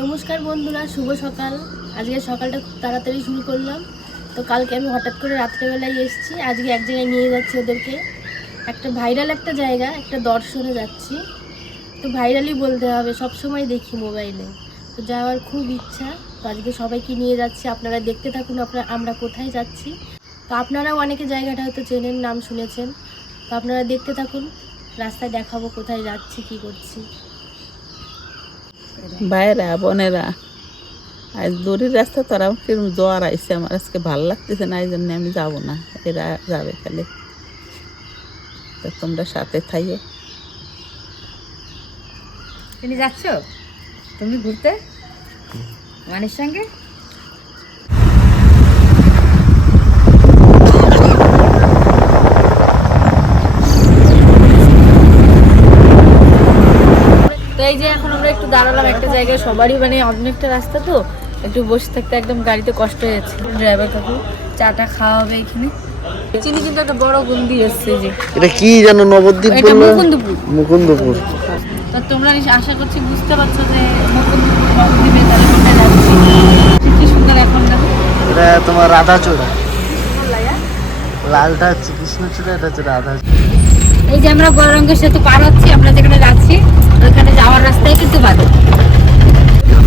নমস্কার বন্ধুরা, শুভ সকাল। আজকে সকালটা খুব তাড়াতাড়ি শুরু করলাম। তো কালকে আমি হঠাৎ করে রাত্রেবেলায় এসেছি, আজকে এক জায়গায় নিয়ে যাচ্ছি ওদেরকে। একটা ভাইরাল একটা জায়গা, একটা দর্শনে যাচ্ছি। তো ভাইরালই বলতে হবে সব সময় দেখি মোবাইলে। তো যাওয়ার খুব ইচ্ছা। তো আজকে সবাইকে নিয়ে যাচ্ছি। আপনারা দেখতে থাকুন, আপনারা আমরা কোথায় যাচ্ছি। তো আপনারাও অনেকে জায়গাটা হয়তো চেনেন, নাম শুনেছেন। তো আপনারা দেখতে থাকুন, রাস্তায় দেখাবো কোথায় যাচ্ছি, কি করছি। ভাইরা বোনেরা। আজ দূরের রাস্তা তোরা কিরম জোয়ার আইসে আমার আজকে ভালো লাগতেছে না এই জন্য আমি যাব না। এরা যাবে খালি। তো তোমরা সাথে থাইও। তুমি যাচ্ছ? তুমি ঘুরতে? মানের সঙ্গে? এই যে এখন আমরা একটু দাঁড়ালাম একটা জায়গায় সবারই মানে অনেকটা রাস্তা তো একটু বসে থাকতে একদম গাড়িতে কষ্ট হয়ে যাচ্ছে। ড্রাইভার কাকু চাটা খাওয়া হবে এখানে। চিনি কিন্তু একটা বড় গন্ডি এসছে যে। এটা কি যেন নবদ্বীপ এটা মুকুন্দপুর। মুকুন্দপুর। তো তোমরা আশা করছি বুঝতে পারছ যে মুকুন্দপুর নবদ্বীপে তাহলে কোথায় যাচ্ছি। কি সুন্দর এখন দেখো। এটা তোমার রাধাচূড়া। লালটা হচ্ছে কৃষ্ণচূড়া এটা হচ্ছে রাধা এই যে আমরা গৌরাঙ্গ সেতু পার হচ্ছি আমরা যেখানে যাচ্ছি ওইখানে যাওয়ার রাস্তায় কিন্তু বাদে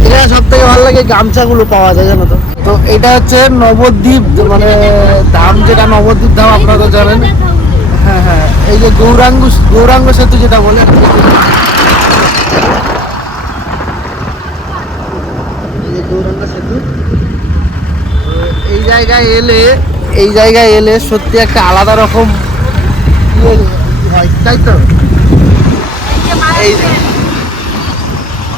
এটা সব থেকে ভালো লাগে গামছাগুলো পাওয়া যায়, জানো তো? তো এটা হচ্ছে নবদ্বীপ মানে ধাম যেটা, নবদ্বীপ ধাম, আপনারা তো জানেন। হ্যাঁ হ্যাঁ এই যে গৌরাঙ্গ গৌরাঙ্গ সেতু যেটা বলে। গৌরাঙ্গ সেতু। এই জায়গায় এলে, এই জায়গায় এলে সত্যি একটা আলাদা রকম ইয়ে হয়, তাই তো? এই যে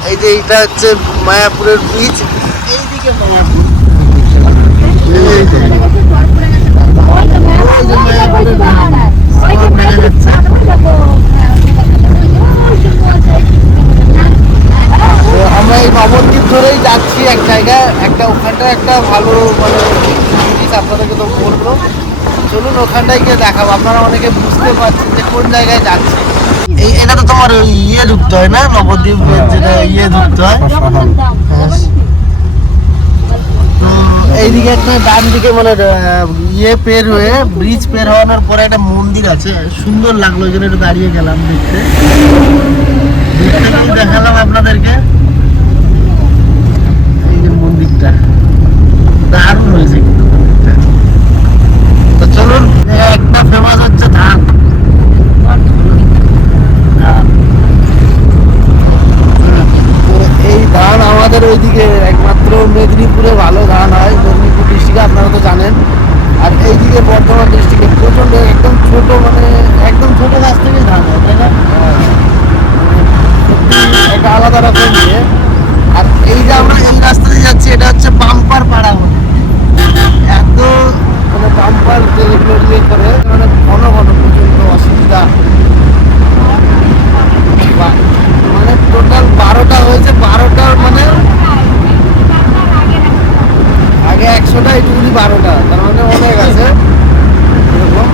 এই যে হচ্ছে মায়াপুরের ব্রিজ এইদিকে মায়াপুর। আমরা এই নবদ্বীপ ধরেই যাচ্ছি এক জায়গায়। একটা ওখানটা একটা ভালো মানে জিনিস আপনাদেরকে তো বলব। চলুন ওখানটায় গিয়ে দেখাবো। আপনারা অনেকে বুঝতে পারছেন যে কোন জায়গায় যাচ্ছি এটা তো তোমার ইয়ে ঢুকতে হয় না? নবদ্বীপ যেটা ইয়ে ঢুকতে হয়। হ্যাঁ। এইদিকে একটা ডান দিকে মানে ইয়ে পের হয়ে ব্রিজ পের হওয়ানোর পরে একটা মন্দির আছে। সুন্দর লাগল ওই জন্য একটু দাঁড়িয়ে গেলাম দেখতে। দেখতে দেখালাম আপনাদেরকে। এই যে মন্দিরটা। দারুণ হয়েছে কিন্তু তো চলুন একটা ফেমাস হচ্ছে ধান তো ধান আমাদের ওইদিকে একমাত্র মেদিনীপুরে ভালো ধান হয় মেদিনীপুর ডিস্ট্রিক্টে আপনারা তো জানেন। আর এইদিকে বর্ধমান ডিস্ট্রিক্টে প্রচণ্ড একদম ছোট মানে একদম ছোট গাছ থেকে ধান হয় তাই না? একটা আলাদা রকম ইয়ে। আর এই যে আমরা এই রাস্তা দিয়ে যাচ্ছি এটা হচ্ছে বাম্পার পাড়া এত মানে বাম্পার যেগুলো ইয়ে করে মানে ঘন ঘন পর্যন্ত অসুবিধা। মানে টোটাল বারোটা হয়েছে বারোটার মানে আগে একশোটা এইটুকুনি বারোটা। তার মানে অনেক আছে। এরকম।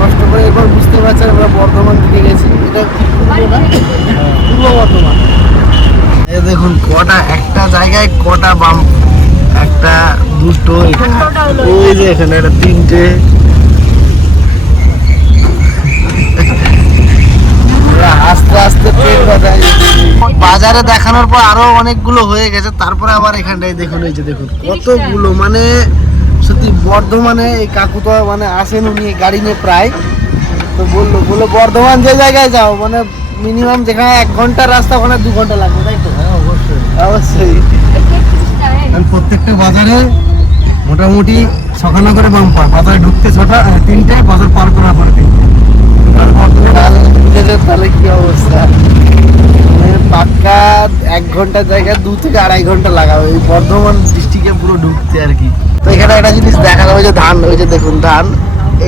কষ্ট করে এবার বুঝতে পারছেন আমরা বর্ধমান দিকে গেছি। এটা পূর্ব না? বর্ধমান। এই দেখুন, কটা, একটা জায়গায় কটা বাম, একটা দুটো ওই যে এখানে, এটা তিনটে আস্তে আস্তে পেট বাজায় বাজারে দেখানোর পর আরও অনেকগুলো হয়ে গেছে তারপরে আবার এখানটায় দেখুন এই যে দেখুন কতগুলো মানে সত্যি বর্ধমানে এই কাকু তো মানে আসেন উনি গাড়ি নিয়ে প্রায়। তো বলল বলল বর্ধমান যে জায়গায় যাও মানে মিনিমাম যেখানে এক ঘণ্টার রাস্তা ওখানে দু ঘণ্টা লাগবে তাই তো? হ্যাঁ অবশ্যই। অবশ্যই। প্রত্যেকটা বাজারে মোটামুটি সকালে করে বাম্পার বাজারে ঢুকতে ছটা তিনটে বাজার পার করার পরে তিনটে। আর বর্তমানে নিজেদের তাহলে কি অবস্থা পাক্কা এক ঘণ্টার জায়গায় দু থেকে আড়াই ঘণ্টা লাগাবে এই বর্ধমান ডিস্ট্রিক্টে পুরো ঢুকতে আর কি তো এখানে একটা জিনিস দেখা যাবে যে ধান, ওই যে দেখুন, ধান।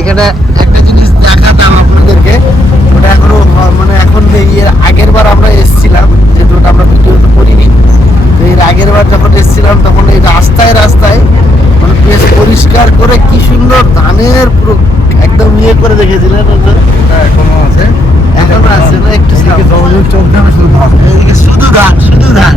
এখানে একটা জিনিস দেখাতাম আপনাদেরকে ওটা এখনও মানে এখন এর আগের বার আমরা এসেছিলাম যেহেতু আমরা ভিডিওতে করিনি তো এর আগের বার যখন এসেছিলাম, তখন এই রাস্তায় রাস্তায় মানে বেশ পরিষ্কার করে কি সুন্দর ধানের পুরো একদম ইয়ে করে দেখেছিলেন এখনও আছে। এখনও আছে না? একটু শুধু ধান শুধু ধান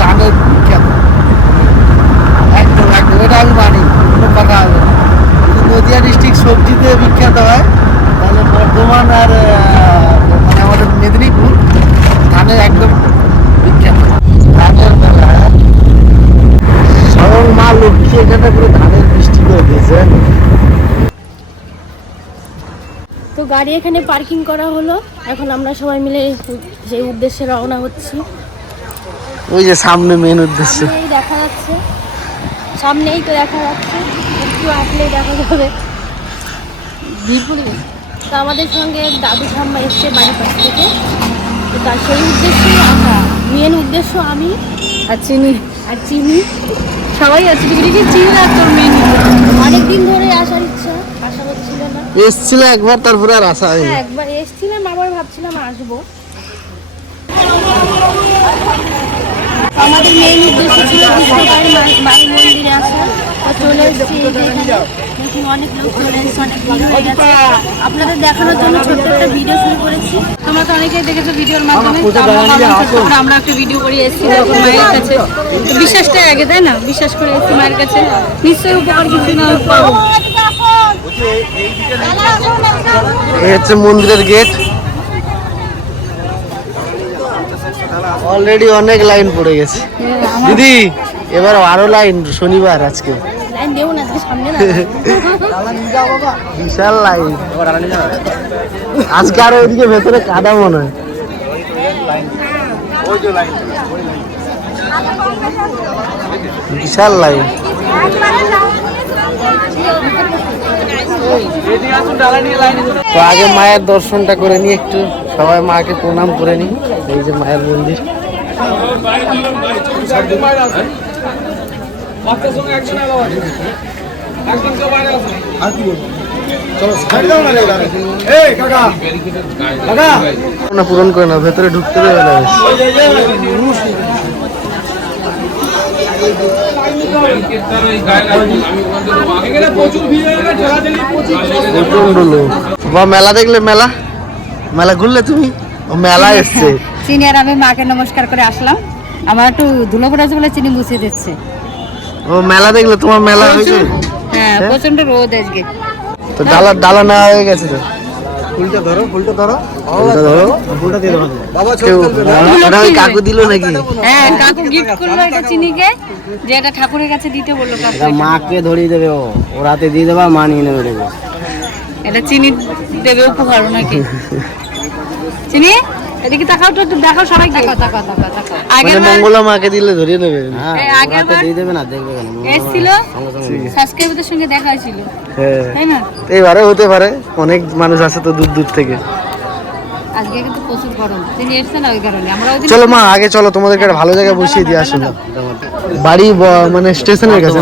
ধানের বিখ্যাত একদম একদম এটা আমি মানি কোনো কথা হবে না যদি নদিয়া ডিস্ট্রিক্ট সবজিতে বিখ্যাত হয় তাহলে বর্ধমান আর আহ, মানে আমাদের মেদিনীপুর ধানের একদম বিখ্যাত ধানের মেলা হ্যাঁ। স্বয়ং মা লক্ষ্মী এখানে পুরো ধানের বৃষ্টি করে দিয়েছে তো গাড়ি এখানে পার্কিং করা হলো। এখন আমরা সবাই মিলে সেই উদ্দেশ্যে রওনা হচ্ছি। ওই যে সামনে মেন উদ্দেশ্য। দেখা যাচ্ছে। সামনেই তো দেখা যাচ্ছে। একটু আসলেই দেখা যাবে। বিপুলে তো আমাদের সঙ্গে দাদু ঠাম্মা এসছে বাড়ির পাশ থেকে। তো তার সেই উদ্দেশ্যেই আমরা। মেন উদ্দেশ্য আমি আর চিনি। আর চিনি। সবাই আছে চিনি আর তোর মেয়ে অনেক দিন ধরে আসার ইচ্ছা। আশা না এসছিল একবার তারপরে আর আসা হয়নি। হ্যাঁ একবার এসছিলাম আবার ভাবছিলাম আসব। আমাদের মেইন উদ্দেশ্য ছিল মায়ের মন্দিরে আসা চলে এসেছি এই যে এখানে। দেখুন অনেক লোক চলে এসেছে অনেক ভিড় হয়ে গেছে। আপনাদের দেখানোর জন্য ছোট্ট একটা ভিডিও শুরু করেছি। তোমরা তো অনেকেই দেখেছ ভিডিওর মাধ্যমে আমরা একটা ভিডিও করে এসেছি দেখো মায়ের কাছে। তো বিশ্বাসটা আগে তাই না? বিশ্বাস করে এসেছি মায়ের কাছে। নিশ্চয়ই উপকার কিছু না পাবো। এই হচ্ছে মন্দিরের গেট। অলরেডি অনেক লাইন পড়ে গেছে। দিদি এবার আরও লাইন শনিবার আজকে। বিশাল লাইন আজকে আরও ওইদিকে ভেতরে কাদা মনে হয়। বিশাল লাইন তো আগে মায়ের দর্শনটা করে নি একটু। সবাই মাকে প্রণাম করে নি এই যে মায়ের মন্দির। না, পূরণ করে না ভেতরে ঢুকতে দেবে না বা মেলা দেখলে মেলা? মেলা ঘুরলে তুমি? ও মেলা এসছে। চিনি আর আমি মাকে নমস্কার করে আসলাম। আমার একটু ধুলো পড়েছে বলে চিনি মুছিয়ে দিচ্ছে। ও মেলা দেখলে তোমার মেলা হয়েছে? হ্যাঁ প্রচণ্ড রোদ আজকে। তো ডালা ডালা নেওয়া হয়ে গেছে তো? ফুলটা ধরো ফুলটা ধরো। ফুলটা ধরো। ফুলটা দিয়ে দেবো। কেউ ওটা ওই কাকু দিল নাকি? হ্যাঁ কাকু গিফট করল এটা চিনিকে যে এটা ঠাকুরের কাছে দিতে বলল কাকু মাকে ধরিয়ে দেবে ও। ওরাতে দিয়ে দেবা মা নিয়ে নেবে দেবে এটা চিনি দেবে উপহার নাকি? চিনি? এদিকে তাকাও তো দেখাও সবাইকে। আগের মানে মঙ্গলা মাকে দিলে ধরিয়ে নেবে আগের বার দিয়ে দেবে না দেখবে কেন? এসেছিল সাবস্ক্রাইবারদের সঙ্গে দেখা হয়েছিল। হ্যাঁ। তাই না? এইবারে হতে পারে অনেক মানুষ আছে তো দূর দূর থেকে। আজকে কিন্তু প্রচুর গরম। তিনি এসছে না ওই কারণে? আমরা ওই চলো মা আগে চলো তোমাদেরকে একটা ভালো জায়গায় বসিয়ে দিয়ে আসুন। বাড়ি মানে স্টেশনের কাছে?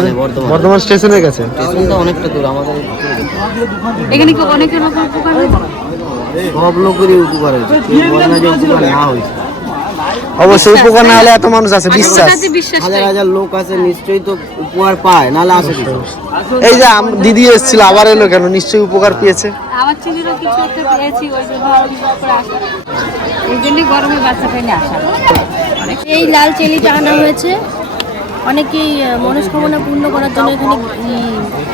বর্ধমান স্টেশনের কাছে। এখানে কি অনেকের উপকার হয়েছে? সব লোকেরই উপকার হয়েছে। উপকার না হয়েছে। অবশ্যই উপকার না হলে এত মানুষ আছে বিশ্বাস। হাজার হাজার লোক আছে নিশ্চয়ই তো উপহার পায় নাহলে আসে কি? এই যে আম- দিদি এসেছিল আবার এলো কেন? নিশ্চয়ই উপকার পেয়েছে। আমার চিনিরও কিছু একটা পেয়েছি ওই জন্য ভালো করে আসা। এই জন্যই গরমে বাচ্চা পাইনি আসা এই লাল চেলিটা আনা হয়েছে। অনেকেই মনস্কামনা পূর্ণ করার জন্য এখানে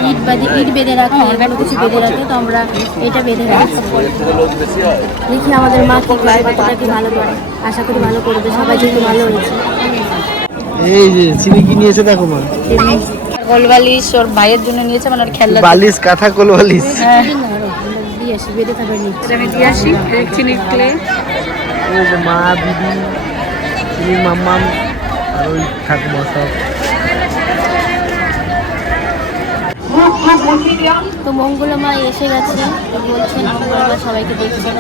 ইট বাঁধে ইট বেঁধে রাখে কোনো কিছু বেঁধে রাখে তো আমরা এটা বেঁধে রাখছি দেখি আমাদের মা কি করে ভালো করে। আশা করি ভালো করবে সবাই যেহেতু ভালো হয়েছে। এই যে চিনি কি নিয়েছে দেখো মা। গোলবালিশ ওর ভাইয়ের জন্য নিয়েছে মানে ওর খেলনা বালিশ কাঁথা কোলবালিশ। হ্যাঁ। দিয়ে আসি বেঁধে থাকবে নিচে আমি দিয়ে আসি চিনি ক্লে মা দিদি চিনি মাম্মাম। আর ওই ঠাকুমা সব। তো মঙ্গলা মা এসে গেছে। তো বলছেন মঙ্গলবার সবাইকে দেখছেন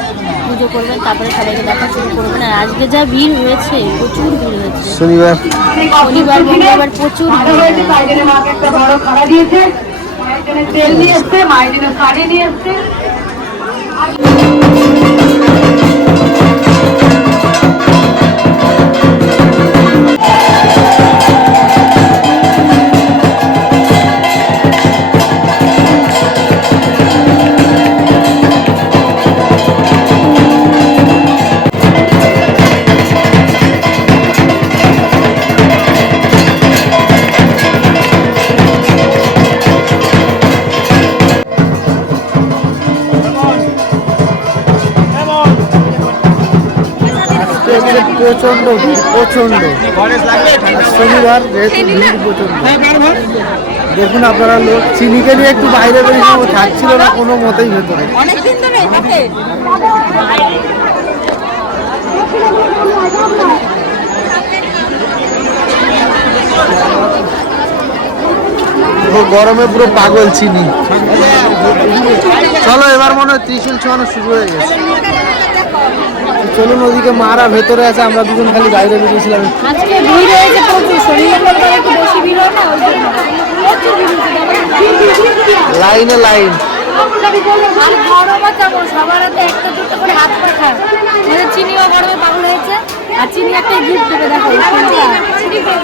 পুজো করবেন তারপরে সবাইকে দেখা শুরু করবেন। আর আজকে যা ভিড় হয়েছে প্রচুর ভিড় হয়েছে। শনিবার। শনিবার মঙ্গলবার প্রচুর ভিড় হয়েছে। মাকে একটা বড় খাড়া দিয়েছে। তেল নিয়ে এসছে মায়ের জন্য শাড়ি নিয়ে এসছে। প্রচণ্ড ভিড় প্রচণ্ড শনিবার যেহেতু ভিড় প্রচণ্ড দেখুন আপনারা লোক চিনিকে নিয়ে একটু বাইরে বেরিয়ে ও থাকছিল না কোনো মতেই ভেতরে। গরমে পুরো পাগল চিনি। চলো এবার মনে হয় ত্রিশুল ছোঁয়ানো শুরু হয়ে গেছে। চলুন ওদিকে মারা ভেতরে আছে আমরা দুজন খালি বাইরে বেরিয়েছিলাম। আজকে ভিড় হয়েছে প্রচুর শরীর একটু বেশি ভিড় হয় না ওই জন্য প্রচুর ভিড় হয়েছে লাইনে লাইন। আর গরমও তেমন সবার হাতে একটা দুটো করে হাত পাখা। আমাদের চিনিও গরমে পাগল হয়েছে আর চিনি একটা গিফট দেবে দেখো এই চিনিটা।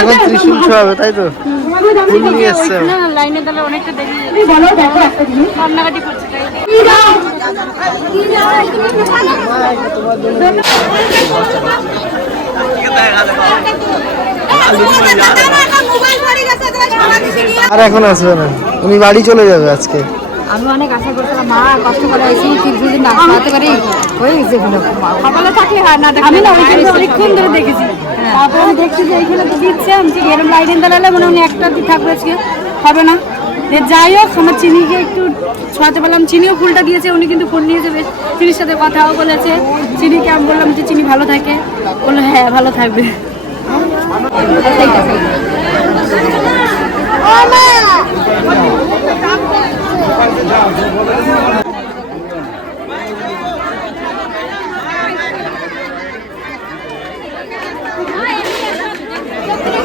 এখন ত্রিশুল তাই তো? ফুল নিয়ে এসছে। লাইনে তাহলে অনেকটা দেরি কান্নাকাটি করছে আর এখন আসবে না। উনি বাড়ি চলে যাবে আজকে। আমি অনেক আশা করছিলাম মা কষ্ট করে আইসি কিছুদিন না খাওয়াতে পারি। হয়ে গেছে কপালে থাকলে হয় না আমি না ওইখানে অনেকক্ষণ ধরে দেখেছি। এইখানে তো দিচ্ছে, আমি এরকম লাইন দাঁড়ালে মনে হয় একটা দিন থাকবে আজকে হবে না। যাই হোক, আমার চিনিকে একটু ছোঁয়াতে পারলাম। চিনিও ফুলটা দিয়েছে, উনি কিন্তু ফুল নিয়েছে বেশ। চিনির সাথে কথাও বলেছে। চিনিকে আমি বললাম যে চিনি ভালো থাকে। বলল হ্যাঁ ভালো থাকবে বাইরে দিচ্ছে পুষ্প বাইরে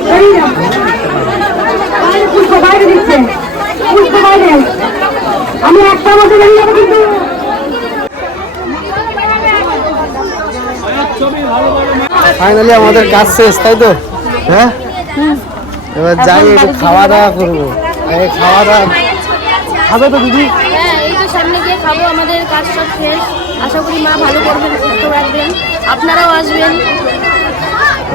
ফাইনালি আমাদের কাজ শেষ, তাই তো? হ্যাঁ? এবার যাই, একটু খাওয়া দাওয়া করব। খাওয়া দাওয়া খাবে তো দিদি? হ্যাঁ আমাদের কাজ সব শেষ। আশা করি মা ভালো করবেন, সুস্থ রাখবেন আপনারাও আসবেন।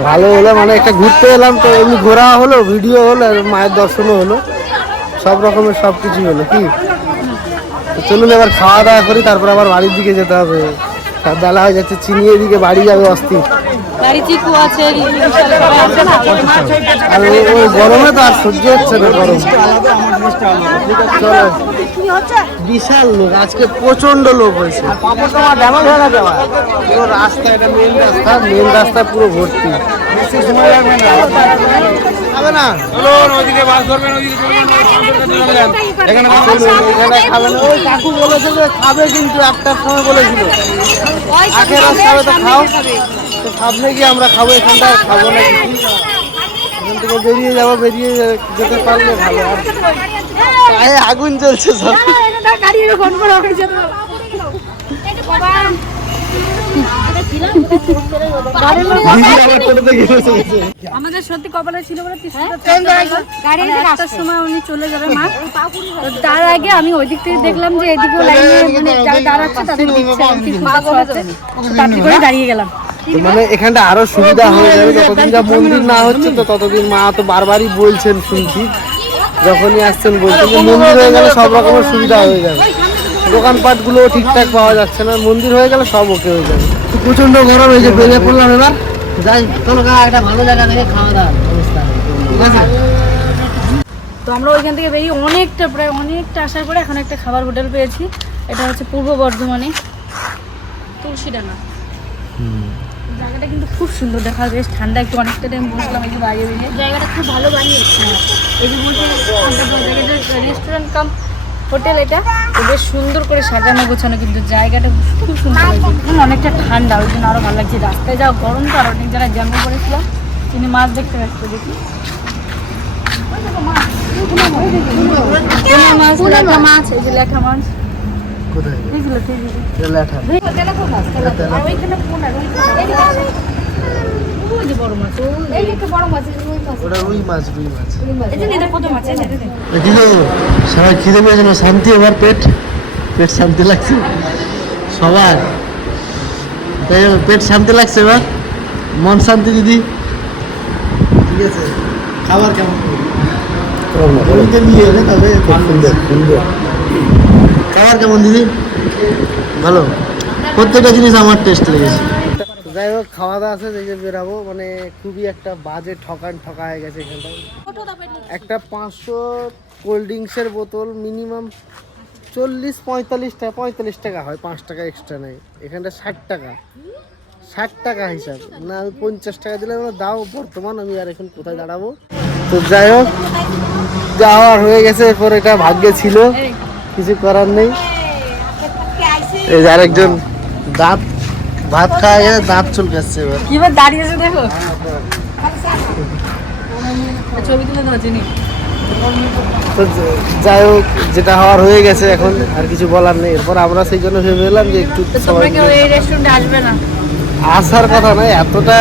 ভালো হলো মানে একটা ঘুরতে এলাম তো এমনি ঘোরা হলো ভিডিও হলো আর মায়ের দর্শনও হলো। সব রকমের সব কিছুই হলো কি? চলুন এবার খাওয়া দাওয়া করি তারপর আবার বাড়ির দিকে যেতে হবে। বেলা হয়ে যাচ্ছে চিনি এদিকে বাড়ি যাবে অস্থির। আর ওই গরমে তো আর সহ্য হচ্ছে না গরম। চলো। বিশাল লোক আজকে প্রচণ্ড লোক হয়েছে। পুরো রাস্তা এটা মেন রাস্তা মেন রাস্তা পুরো ভর্তি। হবে না। চলুন, এখানে খাবে না। ওই কাকু বলেছে যে খাবে কিন্তু একটার সময় বলেছিল। আখের রস খাবে তো খাও। তো সামনে গিয়ে আমরা খাব এখানটায় খাব না কিছু এখান থেকে বেরিয়ে যাব বেরিয়ে যেতে পারলে ভালো আর গায়ে আগুন জ্বলছে সব। আমাদের সত্যি কপালে ছিল বলে গাড়ি একটার সময় উনি চলে যাবে মা। তার আগে আমি ওই দিক থেকে দেখলাম যে এদিকে লাইনে মানে দাঁড়াচ্ছে তাদের দিচ্ছে করে দাঁড়িয়ে গেলাম। মানে এখানটা আরও সুবিধা হয়ে যাবে যতদিন যা মন্দির না হচ্ছে তো ততদিন মা তো বারবারই বলছেন শুনছি। যখনই আসছেন বলছেন যে মন্দির হয়ে গেলে সব রকমের সুবিধা হয়ে যাবে। দোকানপাটগুলো ঠিকঠাক পাওয়া যাচ্ছে না। মন্দির হয়ে গেলে সব ওকে হয়ে যাবে। প্রচণ্ড গরম এই যে বেরিয়ে পড়লাম এবার। যাই চলো একটা ভালো জায়গা থেকে খাওয়া দাওয়া ব্যবস্থা। ঠিক আছে? তো আমরা ওইখান থেকে বেরিয়ে অনেকটা প্রায় অনেকটা আসার পরে এখন একটা খাবার হোটেল পেয়েছি। এটা হচ্ছে পূর্ব বর্ধমানে তুলসীডাঙ্গা জায়গাটা কিন্তু খুব সুন্দর দেখা বেশ ঠান্ডা, একটু অনেকটা টাইম বসলাম একটু বাইরে বেরিয়ে। জায়গাটা খুব ভালো বানিয়েছে। এই যে রেস্টুরেন্ট কাম হোটেল এটা বেশ সুন্দর করে সাজানো গোছানো কিন্তু জায়গাটা খুব সুন্দর এখন অনেকটা ঠান্ডা, ওই জন্য আরও ভালো লাগছে। রাস্তায় যাওয়া গরম তো, আর অনেক জায়গায় জ্যামে পড়েছিলাম, তিনি মাছ দেখতে ব্যস্ত দেখি। মাছ মাছ লেখা মাছ। কোথায়? এইগুলো তো এইগুলো। এটা ল্যাঠা আর ওইখানে পোনা ওই যে বড় মাছ এই একটা বড় মাছ এই মাছ। ওটা রুই মাছ রুই মাছ। এই যে এটা কত মাছ এই যে, এই সবাই খিদে পেয়েছে না? শান্তি এবার পেট। পেট শান্তি লাগছে। সবার। তাই পেট শান্তি লাগছে এবার। মন শান্তি দিদি। ঠিক আছে। খাবার কেমন? নিয়ে এলে তবে খুব সুন্দর সুন্দর খাবার কেমন দিদি? ভালো। প্রত্যেকটা জিনিস আমার টেস্ট লেগেছে। যাই হোক খাওয়া দাওয়া আছে যে বেরাবো। মানে খুবই একটা বাজে ঠকান ঠকা হয়ে গেছে এখানটায়। একটা পাঁচশো কোল্ড ড্রিঙ্কসের বোতল মিনিমাম চল্লিশ, পঁয়তাল্লিশ টাকা পঁয়তাল্লিশ টাকা হয়, পাঁচ টাকা এক্সট্রা নেয়। এখানটা ষাট টাকা। ষাট টাকা হিসাব। না, আমি পঞ্চাশ টাকা দিলে দাও, বর্তমান আমি আর এখন কোথায় দাঁড়াবো? তো যাই হোক, যাওয়ার হয়ে গেছে, এরপর এটা ভাগ্যে ছিল। কিছু করার নেই। এই যে আরেকজন দাঁত ভাত খাওয়া গেছে দাঁত চুলকাচ্ছে এবার। কিবার দাঁড়িয়েছে দেখো। ছবি তুলে দেওয়া চিনি তো যাই হোক যেটা হওয়ার হয়ে গেছে এখন আর কিছু বলার নেই। এরপর আমরা সেই জন্য ভেবে এলাম যে একটু আসার কথা নয় এতটা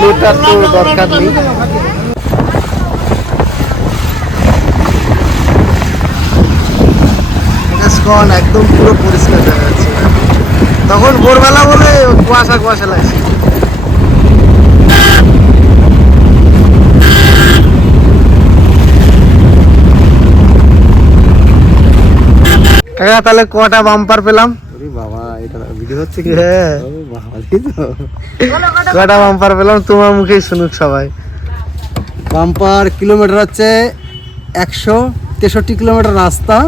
লোটার তো দরকার নেই। ইস্কন একদম পুরো পরিষ্কার দেখা যাচ্ছে। তখন ভোরবেলা বলে কুয়াশা কুয়াশা লাগছে। কাকা তাহলে কটা বাম্পার পেলাম? হ্যাঁ। কটা বাম্পার পেলাম? তোমার মুখেই শুনুক সবাই। বাম্পার কিলোমিটার হচ্ছে একশো তেষট্টি কিলোমিটার রাস্তা।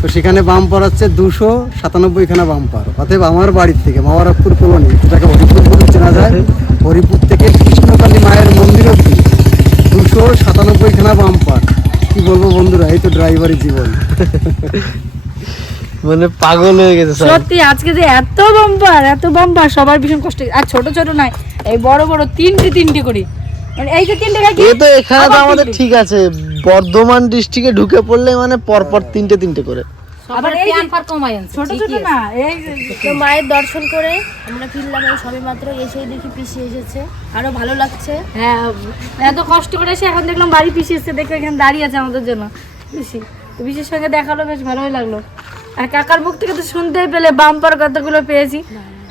তো সেখানে বাম্পার হচ্ছে দুশো সাতানব্বইখানা বাম্পার অতএব আমার বাড়ির থেকে মামারপুর কলোনি যেটাকে হরিপুর বলে চেনা যায় হরিপুর থেকে কৃষ্ণকালী মায়ের মন্দির অব্দি দুশো সাতানব্বইখানা বাম্পার কি বলব বন্ধুরা এই তো ড্রাইভারের জীবন। মানে পাগল হয়ে গেছে সত্যি আজকে যে এত বাম্পার এত বাম্পার সবার ভীষণ কষ্ট। আর ছোট ছোট নয় এই বড় বড় তিনটে তিনটে করি। মানে এই যে তিনটে গাড়ি এ তো এখানে তো আমাদের ঠিক আছে বর্ধমান ডিস্ট্রিক্টে ঢুকে পড়লে মানে পরপর তিনটে তিনটে করে। আবার এই ছোট ছোট না এই তো মায়ের দর্শন করে আমরা ফিরলাম এই সবে মাত্র এসেই দেখি পিসি এসেছে আরও ভালো লাগছে। হ্যাঁ এত কষ্ট করে এসে এখন দেখলাম বাড়ি পিসি এসছে দেখে এখানে দাঁড়িয়ে আছে আমাদের জন্য। পিসি তো পিসির সঙ্গে দেখাল বেশ ভালোই লাগল। আর কাকার মুখ থেকে তো শুনতেই পেলে বাম্পার কথাগুলো পেয়েছি।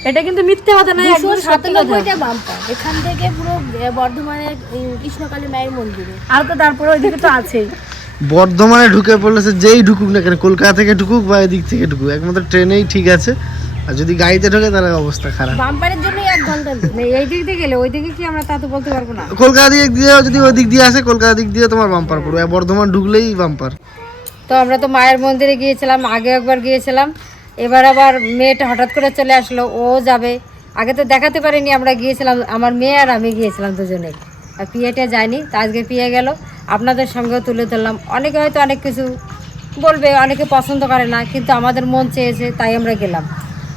এটা কিন্তু মিথ্যে কথা নয় একদম সত্যি কথা। বাম্পার এখান থেকে পুরো বর্ধমানের কৃষ্ণকালী মায়ের মন্দিরে। আর তো তারপরে ওইদিকে তো আছেই। বর্ধমানে ঢুকে পড়লে সে যেই ঢুকুক না কেন কলকাতা থেকে ঢুকুক বা এদিক থেকে ঢুকুক একমাত্র ট্রেনেই ঠিক আছে। আর যদি গাড়িতে ঢোকে তাহলে অবস্থা খারাপ। বাম্পারের জন্য এক ঘণ্টা এই দিক দিয়ে গেলে ওই দিকে কি আমরা তা তো বলতে পারব না। কলকাতা দিক দিয়ে যদি ওই দিক দিয়ে আসে কলকাতা দিক দিয়ে তোমার বাম্পার পড়বে। বর্ধমান ঢুকলেই বাম্পার তো আমরা তো মায়ের মন্দিরে গিয়েছিলাম আগে একবার গিয়েছিলাম। এবার আবার মেয়েটা হঠাৎ করে চলে আসলো, ও যাবে। আগে তো দেখাতে পারিনি, আমরা গিয়েছিলাম, আমার মেয়ে আর আমি গিয়েছিলাম দুজনেই আর পিয়েটা যায়নি, তো আজকে পিয়ে গেল। আপনাদের সঙ্গেও তুলে ধরলাম। অনেকে হয়তো অনেক কিছু বলবে, অনেকে পছন্দ করে না, কিন্তু আমাদের মন চেয়েছে, তাই আমরা গেলাম।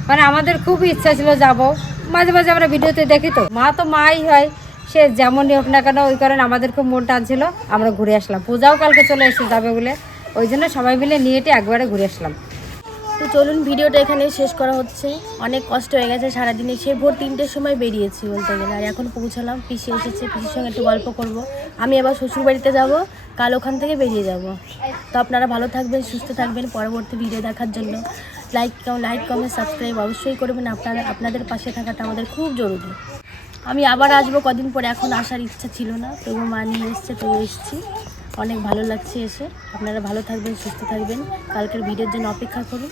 মানে আমাদের খুব ইচ্ছা ছিল যাব। মাঝে মাঝে আমরা ভিডিওতে দেখি তো, মা তো মাই হয়, সে যেমনই হোক না কেন, ওই কারণে আমাদের খুব মন টানছিল আমরা ঘুরে আসলাম। পূজাও কালকে চলে এসে যাবে বলে, ওই জন্য সবাই মিলে নিয়েটে একবারে ঘুরে আসলাম। তো চলুন ভিডিওটা এখানে শেষ করা হচ্ছে। অনেক কষ্ট হয়ে গেছে সারাদিনে। সে ভোর তিনটের সময় বেরিয়েছি বলতে গেলে। আর এখন পৌঁছালাম, পিসি এসেছে, পিসির সঙ্গে একটু গল্প করব। আমি আবার শ্বশুর বাড়িতে যাব, কাল ওখান থেকে বেরিয়ে যাব। তো আপনারা ভালো থাকবেন, সুস্থ থাকবেন পরবর্তী ভিডিও দেখার জন্য। লাইক লাইক কমেন্ট সাবস্ক্রাইব অবশ্যই করবেন। আপনারা, আপনাদের পাশে থাকাটা আমাদের খুব জরুরি। আমি আবার আসব কদিন পরে। এখন আসার ইচ্ছা ছিল না। তবু মা নিয়ে এসছে, তবু এসেছি। অনেক ভালো লাগছে এসে। আপনারা ভালো থাকবেন, সুস্থ থাকবেন। কালকের ভিডিওর জন্য অপেক্ষা করুন।